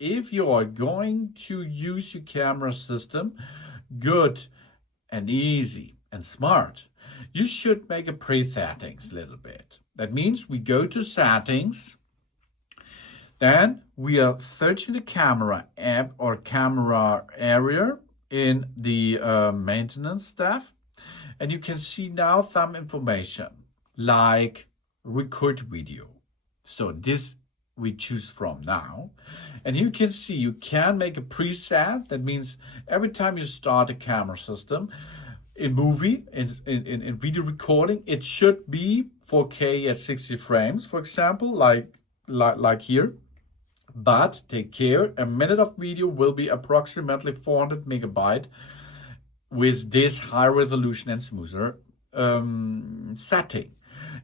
if you are going to use your camera system good and easy and smart, you should make a pre-settings a little bit. That means we go to settings, then we are searching the camera app or camera area in the maintenance stuff. And you can see now some information like record video. So this we choose from now. And you can see you can make a preset. That means every time you start a camera system, in video recording, it should be 4K at 60 frames, for example, like here. But take care, a minute of video will be approximately 400 megabyte with this high resolution and smoother setting.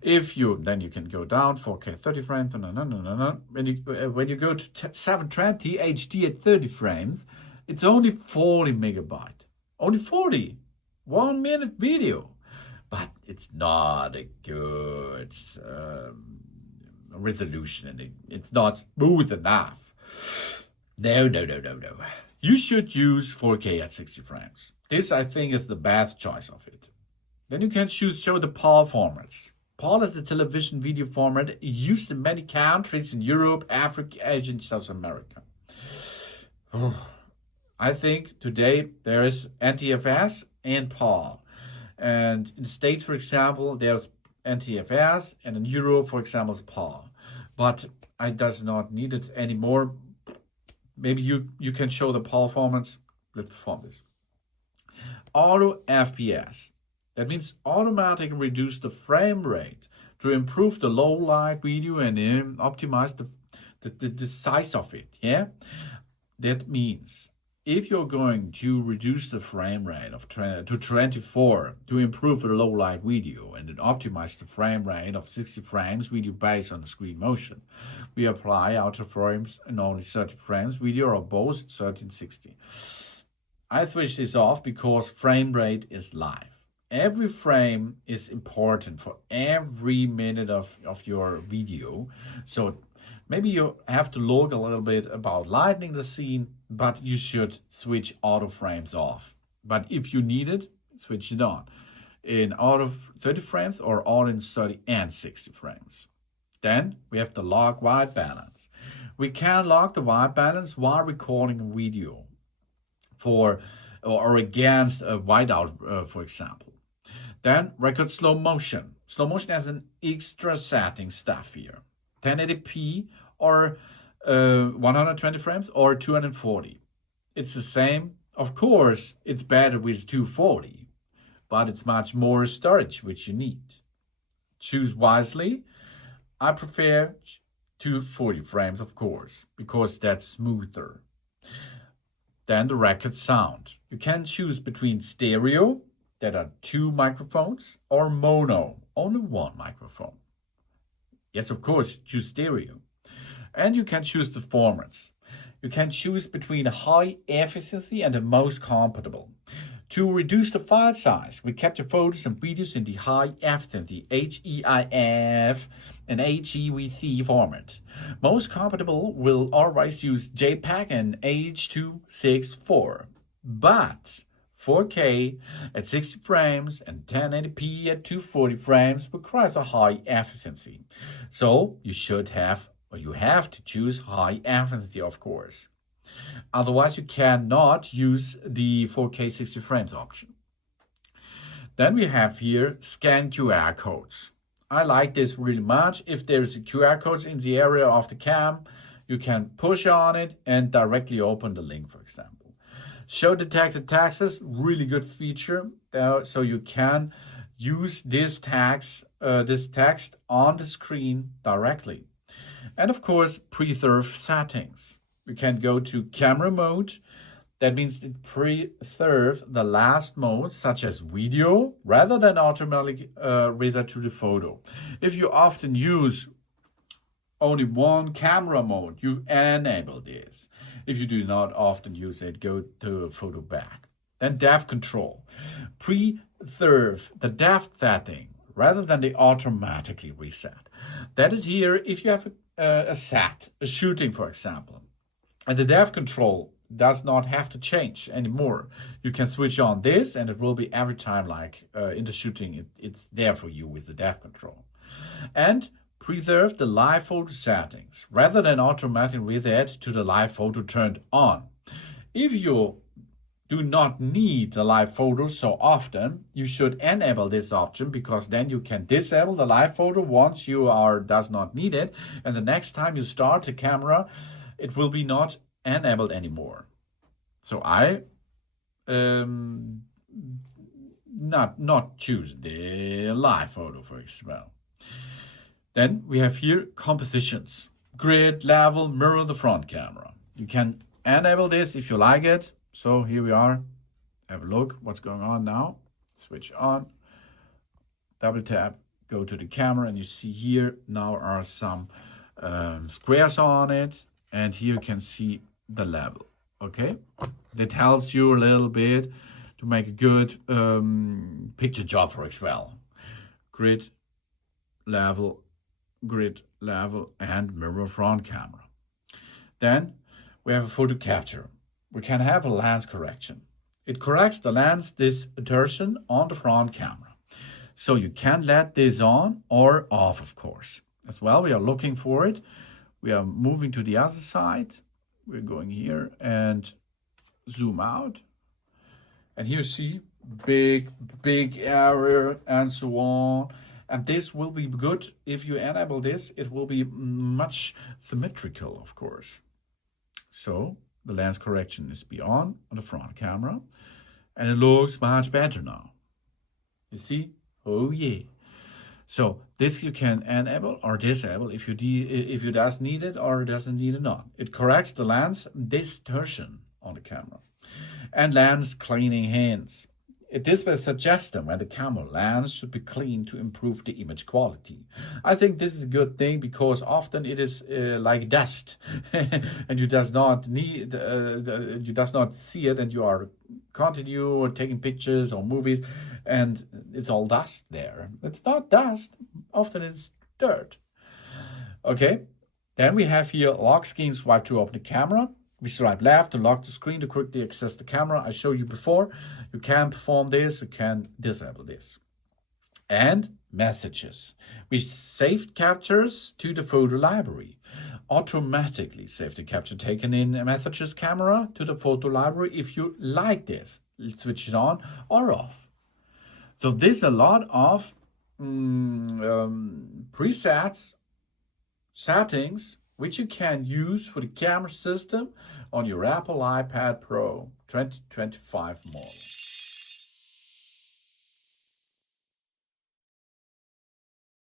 Then you can go down 4K 30 frames. When you go to 720 HD at 30 frames, it's only 40 megabyte. Only 40. 1 minute video. But it's not a good resolution, and it's not smooth enough. No. You should use 4K at 60 frames. This, I think, is the best choice of it. Then you can show the PAL formats. PAL is the television video format used in many countries in Europe, Africa, Asia, and South America. I think today there is NTFS and PAL. And in the States, for example, there's NTFS, and in Europe, for example, it's PAL. But I does not need it anymore. Maybe you can show the PAL formats. Let's perform this. Auto FPS. That means automatically reduce the frame rate to improve the low light video and optimize the size of it. Yeah, that means if you're going to reduce the frame rate to 24 to improve the low light video and then optimize the frame rate of 60 frames video based on the screen motion, we apply auto frames and only 30 frames video or both 30 and 60. I switch this off because frame rate is live. Every frame is important for every minute of your video. So maybe you have to look a little bit about lightening the scene, but you should switch auto frames off. But if you need it, switch it on in auto 30 frames or auto in 30 and 60 frames. Then we have the lock white balance. We can lock the white balance while recording a video for or against a whiteout, for example. Then record slow motion. Slow motion has an extra setting stuff here. 1080p or 120 frames or 240. It's the same. Of course, it's better with 240, but it's much more storage which you need. Choose wisely. I prefer 240 frames, of course, because that's smoother. Then the record sound. You can choose between stereo, that are 2 microphones, or mono, only 1 microphone. Yes, of course, choose stereo. And you can choose the formats. You can choose between a high efficiency and the most compatible. To reduce the file size, we capture photos and videos in the high efficiency HEIF and HEVC format. Most compatible will always use JPEG and H.264. But 4K at 60 frames and 1080p at 240 frames requires a high efficiency. So you have to choose high efficiency, of course. Otherwise, you cannot use the 4K 60 frames option. Then we have here scan QR codes. I like this really much. If there's a QR code in the area of the cam, you can push on it and directly open the link, for example. Show detected texts, really good feature. So you can use this text on the screen directly. And of course, preserve settings. We can go to camera mode. That means it preserves the last mode, such as video, rather than automatically reset to the photo. If you often use only one camera mode, you enable this. If you do not often use it, go to photo back. Then depth control. Preserve the depth setting rather than the automatically reset. That is here if you have a shooting, for example. And the depth control does not have to change anymore. You can switch on this and it will be every time like in the shooting, it's there for you with the depth control. And preserve the live photo settings rather than automatic reset to the live photo turned on. If you do not need the live photo so often, you should enable this option, because then you can disable the live photo once you does not need it, and the next time you start the camera, it will be not enabled anymore. So I not choose the live photo, for example. Then we have here compositions, grid, level, mirror the front camera. You can enable this if you like it. So here we are. Have a look what's going on now. Switch on, double tap, go to the camera, and you see here now are some squares on it, and here you can see the level. Okay, that helps you a little bit to make a good picture job for example. Grid, level, and mirror front camera. Then we have a photo capture. We can have a lens correction. It corrects the lens distortion on the front camera. So you can let this on or off, of course. As well, we are looking for it. We are moving to the other side. We're going here and zoom out. And here you see big area and so on. And this will be good if you enable this. It will be much symmetrical, of course. So the lens correction is on the front camera, and it looks much better now. You see? Oh yeah. So this you can enable or disable if you does need it or doesn't need it not. It corrects the lens distortion on the camera. And lens cleaning hands. It displays suggestion when the camera lens should be cleaned to improve the image quality. I think this is a good thing, because often it is like dust, and you does not need, you does not see it, and you are continue taking pictures or movies, and it's all dust there. It's not dust. Often it's dirt. Okay. Then we have here lock screen swipe to open the camera. We swipe left to lock the screen to quickly access the camera. I showed you before. You can perform this, you can disable this. And messages. We saved captures to the photo library. Automatically save the capture taken in a messages camera to the photo library if you like this. Switch it on or off. So there's a lot of presets, settings, which you can use for the camera system on your Apple iPad Pro 2025 model.